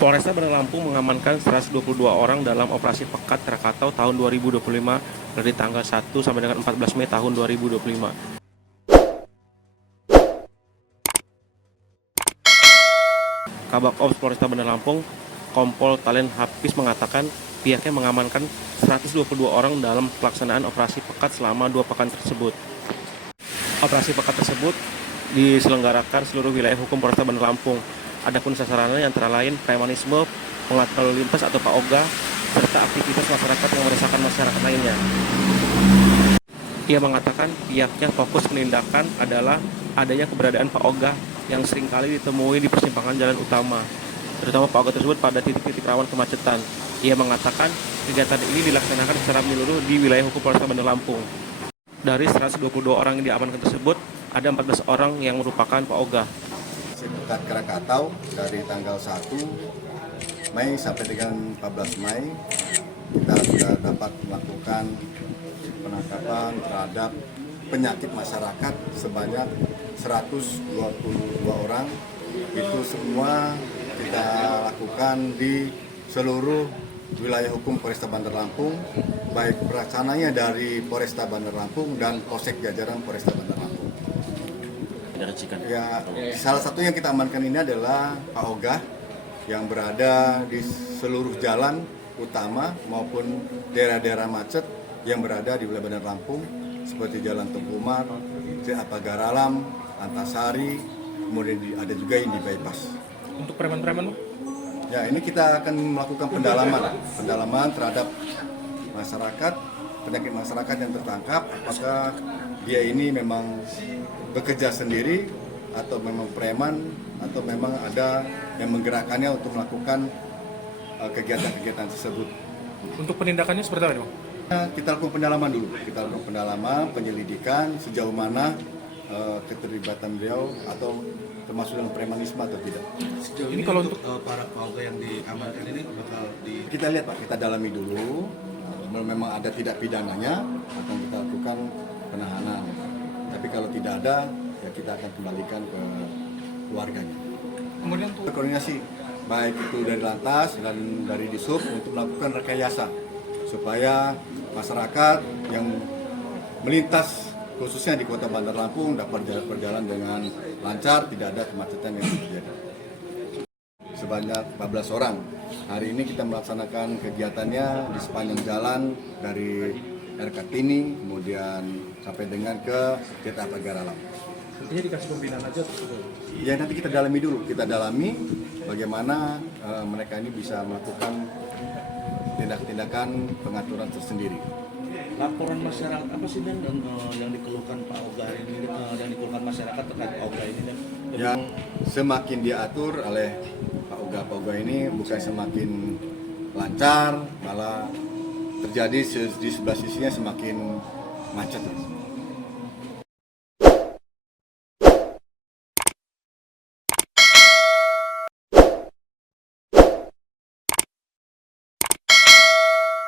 Polresta Bandar Lampung mengamankan 122 orang dalam operasi Pekat Krakatau tahun 2025 dari tanggal 1 sampai dengan 14 Mei tahun 2025. Kabak Ops Polresta Bandar Lampung, Kompol Talen Hafiz mengatakan pihaknya mengamankan 122 orang dalam pelaksanaan operasi Pekat selama 2 pekan tersebut. Operasi Pekat tersebut diselenggarakan seluruh wilayah hukum Polresta Bandar Lampung. Adapun sasarannya antara lain premanisme, pengatur lalu lintas atau PAOGA, serta aktivitas masyarakat yang meresahkan masyarakat lainnya. Ia mengatakan pihaknya fokus penindakan adalah adanya keberadaan PAOGA yang seringkali ditemui di persimpangan jalan utama, terutama PAOGA tersebut pada titik-titik rawan kemacetan. Ia mengatakan kegiatan ini dilaksanakan secara menyeluruh di wilayah hukum Polresta Bandar Lampung. Dari 122 orang yang diamankan tersebut, ada 14 orang yang merupakan PAOGA. Pekat Krakatau dari tanggal 1 Mei sampai dengan 14 Mei kita sudah dapat melakukan penangkapan terhadap penyakit masyarakat sebanyak 122 orang. Itu semua kita lakukan di seluruh wilayah hukum Polresta Bandar Lampung, baik pelaksananya dari Polresta Bandar Lampung dan Polsek Jajaran Polresta Bandar Lampung. Ya, salah satu yang kita amankan ini adalah PAOGA yang berada di seluruh jalan utama maupun daerah-daerah macet yang berada di wilayah Bandar Lampung seperti Jalan Tengku Umar, Pagar Alam, Antasari, kemudian ada juga yang di bypass. Untuk preman-preman? Ya, ini kita akan melakukan pendalaman terhadap masyarakat, penyakit masyarakat yang tertangkap, apakah dia ini memang bekerja sendiri atau memang preman atau memang ada yang menggerakkannya untuk melakukan kegiatan-kegiatan tersebut. Untuk penindakannya seperti apa, Bang? Kita lakukan pendalaman dulu, kita lakukan pendalaman, penyelidikan sejauh mana keterlibatan beliau atau termasuk dalam premanisme atau tidak. Sejauh ini kalau untuk para PAOGA yang diamankan ini bakal Kita lihat Pak, kita dalami dulu, memang ada tidak pidananya akan kita lakukan penahanan. Tapi kalau tidak ada, ya kita akan kembalikan ke keluarganya. Kemudian untuk Koordinasi baik itu dari Lantas dan dari Disub untuk melakukan rekayasa supaya masyarakat yang melintas khususnya di Kota Bandar Lampung dapat berjalan dengan lancar, tidak ada kemacetan yang terjadi. Sebanyak 14 orang. Hari ini kita melaksanakan kegiatannya di sepanjang jalan dari RK Tini, kemudian sampai dengan ke Jeta Pagar Alam. intinya dikasih pembinaan aja tuh. Ya nanti kita dalami dulu, kita dalami bagaimana mereka ini bisa melakukan tindakan pengaturan tersendiri. laporan masyarakat apa sih Dan yang dikeluhkan PAOGA ini yang dikeluhkan masyarakat terkait PAOGA ini Dan? Yang semakin diatur oleh PAOGA ini bukan semakin lancar, malah terjadi di sebelah sisinya semakin macet.